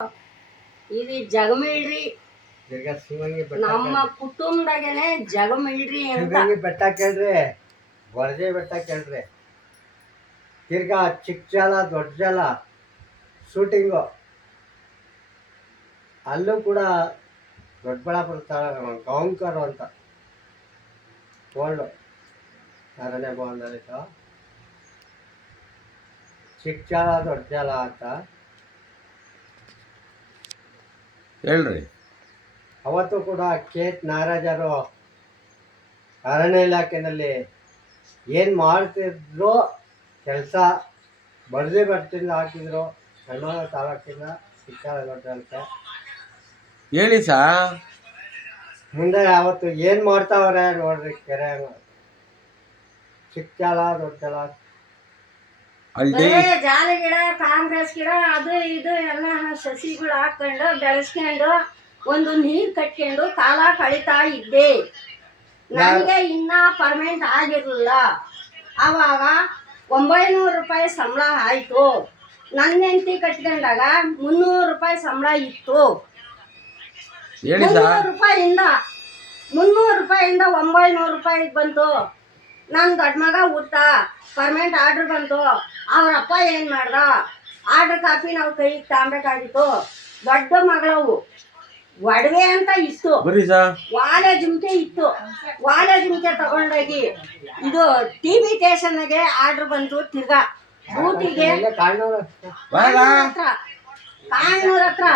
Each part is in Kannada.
ಇದು ಜಗಮಿಳ್ರಿ ನಮ್ಮ ಕುಟುಂಬದಾಗೇನೆ ಜಗಮಿಳ್ರಿ ಅಂತ ಬೆಟ್ಟ ಕೇಳ್ರಿ, ಬೊರಜೆ ಬೆಟ್ಟ ಕೇಳ್ರಿ, ತಿರ್ಗಾ ಚಿಕ್ಕ ಜಾಲ ದೊಡ್ಡ ಜಾಲ ಶೂಟಿಂಗು ಅಲ್ಲೂ ಕೂಡ ದೊಡ್ಡಬಳ್ಳಾಪುರ ಗಾಂವ್ಕರ್ ಅಂತ ಓಲ್ಡು ಅರಣ್ಯ ಭವನದಲ್ಲಿತ್ತು. ಚಿಕ್ಕ ಜಾಲ ದೊಡ್ಡ ಜಾಲ ಅಂತ ಹೇಳ್ರಿ. ಅವತ್ತು ಕೂಡ ಕೆ.ಎಚ್. ನಾಗರಾಜರು ಅರಣ್ಯ ಇಲಾಖೆಯಲ್ಲಿ ಏನು ಮಾಡ್ತಿದ್ರು ಕೆಲಸ ಬಡದಿ ಬಟ್ಟಿಂದ ಹಾಕಿದ್ರು. ಕನ್ನಡ ತಾಲೂಕಿನ ಶಿಕ್ಷಣ ದೊಡ್ಡಂತೆ ಹೇಳಿ ಸಾ ಮುಂದೆ ಅವತ್ತು ಏನು ಮಾಡ್ತಾವ್ರೆ ನೋಡ್ರಿ. ಕೆರೆ ಚಿಕ್ಕ ಜಾಲ ದೊಡ್ಡ ಜಾಲ ಜಾಲಿ ಗಿಡ ಕಾಂಗ್ರೆಸ್ ಗಿಡ ಅದು ಇದು ಎಲ್ಲ ಸಸಿಗಳು ಹಾಕೊಂಡು ಬೆಳೆಸ್ಕೊಂಡು ಒಂದು ನೀರು ಕಟ್ಕೊಂಡು ಕಾಲ ಕಳೀತಾ ಇದ್ದೆ. ನನಗೆ ಇನ್ನ ಪರ್ಮನೆಂಟ್ ಆಗಿರಲಿಲ್ಲ. ಆವಾಗ 900 ರೂಪಾಯಿ ಸಂಬಳ ಆಯಿತು. ನನ್ನ ಹೆಂಡತಿ ಕಟ್ಕೊಂಡಾಗ 300 ರೂಪಾಯಿ ಸಂಬಳ ಇತ್ತು. 300 ರೂಪಾಯಿಂದ 900 ರೂಪಾಯಿಗೆ ಬಂತು. ನನ್ನ ದೊಡ್ಡ ಮಗ ಊಟ ಪರ್ಮನೆಂಟ್ ಆರ್ಡ್ರ್ ಬಂತು. ಅವರಪ್ಪ ಏನು ಮಾಡ್ದ, ಆರ್ಡ್ರ್ ಕಾಪಿ ನಾವು ಕೈಗೆ ತಗೊಬೇಕಾಗಿತ್ತು. ದೊಡ್ಡ ಮಗಳವು ಒಡವೆ ಅಂತ ಇತ್ತು, ವಾಲೆ ಜುಮ್ಕೆ ಇತ್ತು. ವಾಲೆ ಜುಮ್ಕೆ ತಗೊಂಡೋಗಿ ಇದು TV ಸ್ಟೇಷನ್ಗೆ ಆರ್ಡ್ರ್ ಬಂತು. ತಿರ್ಗಾ ಡ್ಯೂಟಿಗೆ ಕಾಣೂರ್ ಹತ್ರ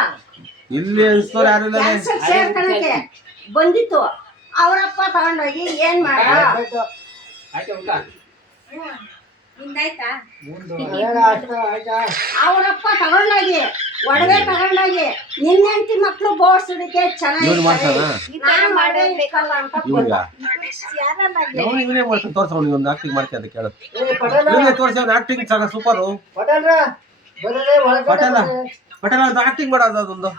ಕೆಲ್ಸಕ್ಕೆ ಸೇರ್ಕಣಕ್ಕೆ ಬಂದಿತ್ತು. ಅವರಪ್ಪ ತಗೊಂಡೋಗಿ ಏನ್ ಮಾಡ ಅವರಪ್ಪ ತಗೊಂಡೋಗಿ ಒಡವೆ ತಗೊಂಡೋಗಿ ನಿನ್ನ ಹೆಂಡತಿ ಮಕ್ಳು ಬೋರ್ಸೋದಕ್ಕೆ ಚೆನ್ನಾಗಿ ಆಕ್ಟಿಂಗ್ ಮಾಡೋದು ಅದೊಂದು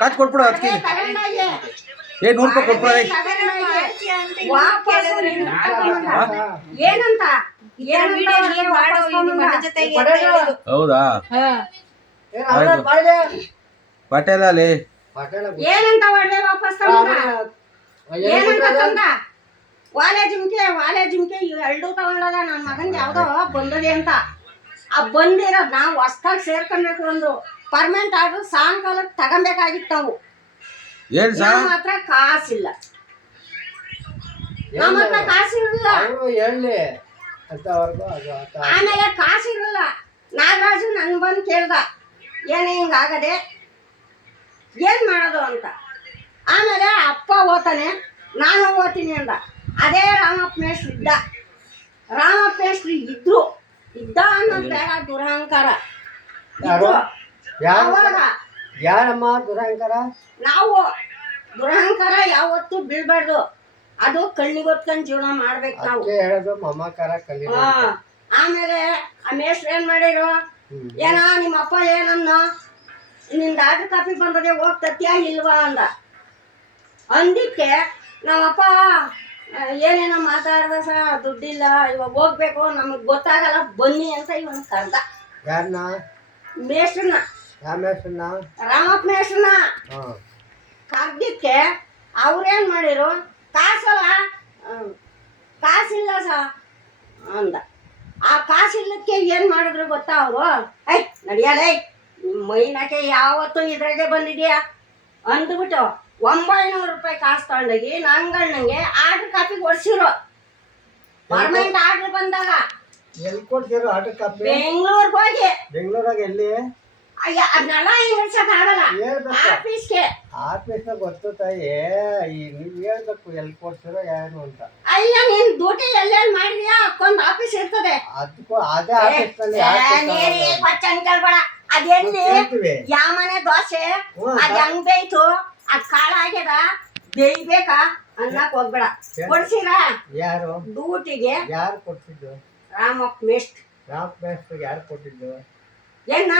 ಕಾಚ್ ಕೊಟ್ಬಿಡ ಅದಕ್ಕೆ 100 ರೂಪಾಯಿ ಕೊಟ್ಬಿಡ. ಹೌದಾ ಪಟೇಲ ಅಲ್ಲಿ ಏನಂತ ಒಡವೆ ವಾಪಸ್ ತಂದ ವಾಲೆ ಜುಮ್ಕೆ ಎರಡು ತಗೊಂಡಾಗ ನನ್ನ ಮಗನ್ಗೆ ಯಾವ್ದೋ ಬಂದದೆ ಅಂತ. ಆ ಬಂದಿರೋದು ನಾವು ಹೊಸ್ದಾಗಿ ಸೇರ್ಕೊಬೇಕು. ಒಂದು ಪರ್ಮನೆಂಟ್ ಆರ್ಡ್ರ್ ಸಾಯಂಕಾಲಕ್ಕೆ ತಗೊಬೇಕಾಗಿತ್ತು. ನಾವು ನಮ್ಮ ಹತ್ರ ಕಾಸಿಲ್ಲ. ಆಮೇಲೆ ಕಾಸಿರಲ್ಲ. ನಾಗರಾಜು ನನ್ ಬಂದು ಕೇಳ್ದ, ಏನೇ ಹಿಂಗಾಗದೆ ಏನ್ ಮಾಡೋದು ಅಂತ. ಆಮೇಲೆ ಅಪ್ಪ ಓದ್ತಾನೆ, ನಾನು ಓದ್ತೀನಿ ಅಂದ. ಅದೇ ರಾಮಪ್ಪ ಮೇಷ್ಟ್ರು ಇದ್ದ ಅನ್ನೋದು ಬೇಡ, ದುರಹಂಕಾರ. ಯಾರಮ್ಮ ದುರಹಂಕಾರ? ನಾವು ದುರಹಂಕಾರ ಯಾವತ್ತೂ ಬೀಳ್ಬಾರ್ದು. ಅದು ಕಣ್ಣಿಗೆ ಹೊತ್ಕೊಂಡು ಜೀವನ ಮಾಡ್ಬೇಕು ನಾವು. ಹೇಳೋದು ಮಮಕಾರ ಕಲಿ. ಆಮೇಲೆ ಆ ಮೇಷ್ಟ್ರು ಏನ್ ಮಾಡಿರು, ಏನ ನಿಮ್ಮ ಅಪ್ಪ ಏನನ್ನ ನಿಂದ ಆರ್ಡ್ರ್ ಕಾಪಿ ಬಂದದೆ ಹೋಗ್ತತ್ಯಾ ಇಲ್ವಾ ಅಂದ. ಅಂದಿಕ್ಕೆ ನಮ್ಮಪ್ಪ ಏನೇನೋ ಮಾತಾಡ್ದ ದುಡ್ಡಿಲ್ಲ, ಇವಾಗ ಹೋಗ್ಬೇಕು, ನಮಗ್ ಗೊತ್ತಾಗಲ್ಲ, ಬನ್ನಿ ಅಂತ ಇವನ್ ಕರ್ದ. ಯಾರನ್ನ? ಮೇಷ್ಟ್ರನ್ನ. ರಾಮಪ್ಪ ಮೇಷ್ಟ್ರನ್ನ ಕರ್ದಿಕ್ಕೆ ಅವ್ರೇನ್ ಮಾಡಿರು, ಕಾಸಿಲ್ಲ ಅಂದ. ಆ ಕಾಸಿಲ್ಲಕ್ಕೆ ಏನ್ ಮಾಡಿದ್ರು ಗೊತ್ತಾ ಅವರು, ನಡಿಯಲೇ ಮೈನಾಕೆ ಯಾವತ್ತೂ ಇದ್ರಾಗೆ ಬಂದಿದ್ಯಾ ಅಂದ್ಬಿಟ್ಟು 900 ರೂಪಾಯಿ ಕಾಸು ತಗೊಂಡೋಗಿ ನಂಗಣ್ಣಂಗೆ ಆರ್ಡ್ರ್ ಕಾಪಿ ಕೊಡ್ಸಿರೋ. ಪರ್ಮನೆಂಟ್ ಆರ್ಡ್ರ್ ಬಂದಾಗ ಎಲ್ಲಿ ಕೊಡ್ಸಿರೋ ಆರ್ಡ್ರ್ ಕಾಪಿ? ಬೆಂಗಳೂರಿಗೆ ಹೋಗಿ. ಬೆಂಗಳೂರಾಗ ಎಲ್ಲಿ? ಅದನ್ನೆಲ್ಲ ಆಗಲ್ಲ. ಆಫೀಸ್ನಾಗ ಗೊತ್ತು ತಾಯಿ, ನೀವ್ ಹೇಳ್ಬೇಕು ಎಲ್ಲಿ ಕೊಡ್ಸಿರೋ ಏನು ಅಂತ. ಅಯ್ಯ ನೀನ್ ಡ್ಯೂಟಿ ಎಲ್ಲೇನ್ ಮಾಡಿದ್ಯಾ ಅಕ್ಕೊಂದ್ ಆಫೀಸ್ ಇರ್ತದೆ. ಅದೇ ಆಫೀಸ್ನಲ್ಲಿ ಕೇಳ್ಬೇಡ. ಅದೆಲ್ಲಿ ಯಾವ ಮನೆ ದೋಸೆ ಅದ್ ಹೆಂಗ್ ಬೇಯ್ತು, ಅದ್ ಕಾಳ ಆಗ್ಯದ, ಬೇಯ್ಬೇಕಾ ಅನ್ನಕ್ ಹೋಗ್ಬೇಡ. ಕೊಡ್ಸಿರ ಯಾರು ಡ್ಯೂಟಿಗೆ? ಯಾರು ಕೊಡ್ಸಿದ್ದು? ರಾಮಪ್ಪ ಮೇಷ್ಟ್ರು. ರಾಮಪ್ಪ ಮೇಷ್ಟ್ರು ಯಾರು ಕೊಟ್ಟಿದ್ದು? ಏನ?